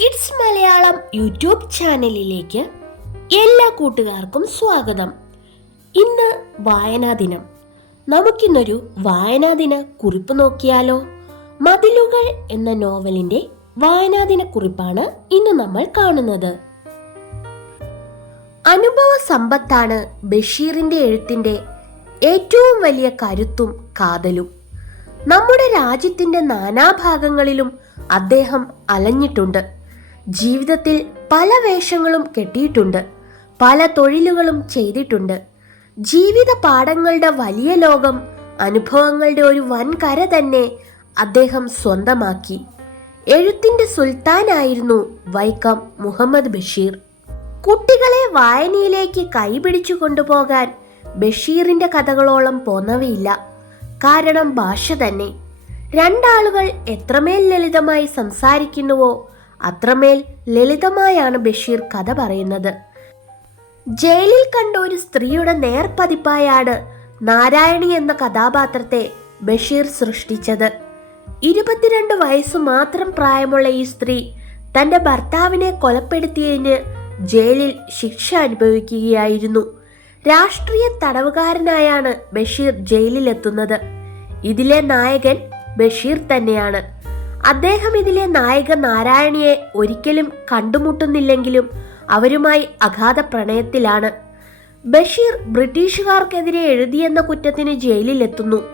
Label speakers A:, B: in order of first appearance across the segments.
A: Kids Malayalam YouTube ചാനലിലേക്ക് എല്ലാ കൂട്ടുകാർക്കും സ്വാഗതം. ഇന്ന് വായനാ ദിനം. നമുക്കിന്നൊരു വായനാ ദിന കുറിപ്പ് നോക്കിയാലോ? മതിലുകൾ എന്ന നോവലിന്റെ വായനാ ദിന കുറിപ്പാണ് ഇന്ന് നമ്മൾ കാണുന്നത്. അനുഭവ സമ്പത്താണ് ബഷീറിന്റെ എഴുത്തിന്റെ ഏറ്റവും വലിയ കരുത്തും കാതലും. നമ്മുടെ രാജ്യത്തിന്റെ നാനാഭാഗങ്ങളിലും അദ്ദേഹം അലഞ്ഞിട്ടുണ്ട്. ജീവിതത്തിൽ പല വേഷങ്ങളും കെട്ടിയിട്ടുണ്ട്. പല തൊഴിലുകളും ചെയ്തിട്ടുണ്ട്. ജീവിത പാഠങ്ങളുടെ വലിയ ലോകം അനുഭവങ്ങളുടെ ഒരു വൻകര തന്നെ അദ്ദേഹം സ്വന്തമാക്കി. എഴുത്തിന്റെ സുൽത്താനായിരുന്നു വൈക്കം മുഹമ്മദ് ബഷീർ. കുട്ടികളെ വായനയിലേക്ക് കൈപിടിച്ചു കൊണ്ടുപോകാൻ ബഷീറിന്റെ കഥകളോളം പോന്നവയില്ല. കാരണം ഭാഷ തന്നെ. രണ്ടാളുകൾ എത്രമേൽ ലളിതമായി സംസാരിക്കുന്നുവോ അത്രമേൽ ലളിതമായാണ് ബഷീർ കഥ പറയുന്നത്. ജയിലിൽ കണ്ട ഒരു സ്ത്രീയുടെ നേർപ്പതിപ്പായാണ് നാരായണി എന്ന കഥാപാത്രത്തെ ബഷീർ സൃഷ്ടിച്ചത്. ഇരുപത്തിരണ്ട് വയസ്സ് മാത്രം പ്രായമുള്ള ഈ സ്ത്രീ തന്റെ ഭർത്താവിനെ കൊലപ്പെടുത്തിയതിന് ജയിലിൽ ശിക്ഷ അനുഭവിക്കുകയായിരുന്നു. രാഷ്ട്രീയ തടവുകാരനായാണ് ബഷീർ ജയിലിലെത്തുന്നത്. ഇതിലെ നായകൻ ബഷീർ തന്നെയാണ്. അദ്ദേഹം ഇതിലെ നായക നാരായണിയെ ഒരിക്കലും കണ്ടുമുട്ടുന്നില്ലെങ്കിലും അവരുമായി അഗാധ പ്രണയത്തിലാണ്. ബഷീർ ബ്രിട്ടീഷുകാർക്കെതിരെ എഴുതിയെന്ന കുറ്റത്തിന് ജയിലിലെത്തുന്നു.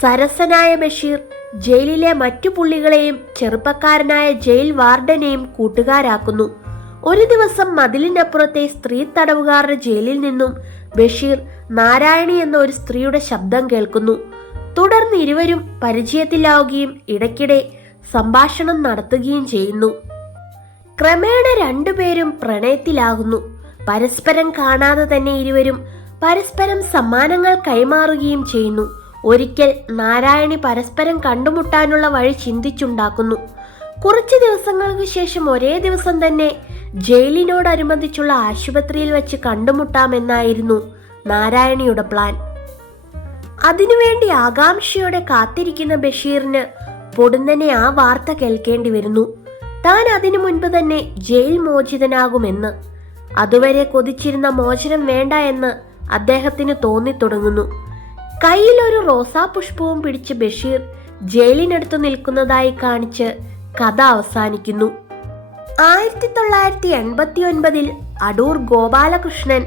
A: സരസനായ ബഷീർ ജയിലിലെ മറ്റു പുള്ളികളെയും ചെറുപ്പക്കാരനായ ജയിൽ വാർഡനെയും കൂട്ടുകാരാക്കുന്നു. ഒരു ദിവസം മതിലിനപ്പുറത്തെ സ്ത്രീ തടവുകാരുടെ ജയിലിൽ നിന്നും ബഷീർ നാരായണി എന്ന ഒരു സ്ത്രീയുടെ ശബ്ദം കേൾക്കുന്നു. തുടർന്ന് ഇരുവരും പരിചയത്തിലാവുകയും ഇടയ്ക്കിടെ സംഭാഷണം നടത്തുകയും ചെയ്യുന്നു. ക്രമേണ രണ്ടുപേരും പ്രണയത്തിലാകുന്നു. പരസ്പരം കാണാതെ തന്നെ ഇരുവരും പരസ്പരം സമ്മാനങ്ങൾ കൈമാറുകയും ചെയ്യുന്നു. ഒരിക്കൽ നാരായണി പരസ്പരം കണ്ടുമുട്ടാനുള്ള വഴി ചിന്തിച്ചുണ്ടാക്കുന്നു. കുറച്ചു ദിവസങ്ങൾക്ക് ശേഷം ഒരേ ദിവസം തന്നെ ജയിലിനോടനുബന്ധിച്ചുള്ള ആശുപത്രിയിൽ വെച്ച് കണ്ടുമുട്ടാമെന്നായിരുന്നു നാരായണിയുടെ പ്ലാൻ. അതിനുവേണ്ടി ആകാംക്ഷയോടെ കാത്തിരിക്കുന്ന ബഷീറിന് പൊടുന്നനെ ആ വാർത്ത കേൾക്കേണ്ടി വരുന്നു. താൻ അതിനു മുൻപ് തന്നെ ജയിൽ മോചിതനാകുമെന്ന്. അതുവരെ കൊതിച്ചിരുന്ന മോചനം വേണ്ട എന്ന് അദ്ദേഹത്തിന് തോന്നിത്തുടങ്ങുന്നു. കയ്യിലൊരു റോസാപുഷ്പവും പിടിച്ച് ബഷീർ ജയിലിനടുത്ത് നിൽക്കുന്നതായി കാണിച്ച് കഥ അവസാനിക്കുന്നു. ആയിരത്തി തൊള്ളായിരത്തി എൺപത്തി ഒൻപതിൽ അടൂർ ഗോപാലകൃഷ്ണൻ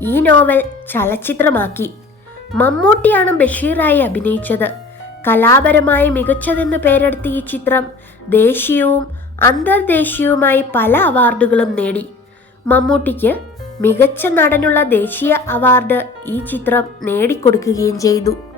A: ഈ നോവൽ ചലച്ചിത്രമാക്കി. മമ്മൂട്ടിയാണ് ബഷീറായി അഭിനയിച്ചത്. കലാപരമായി മികച്ചതെന്ന് പേരെടുത്ത ഈ ചിത്രം ദേശീയവും അന്തർദേശീയവുമായി പല അവാർഡുകളും നേടി. മമ്മൂട്ടിക്ക് മികച്ച നടനുള്ള ദേശീയ അവാർഡ് ഈ ചിത്രം നേടിക്കൊടുക്കുകയും ചെയ്തു.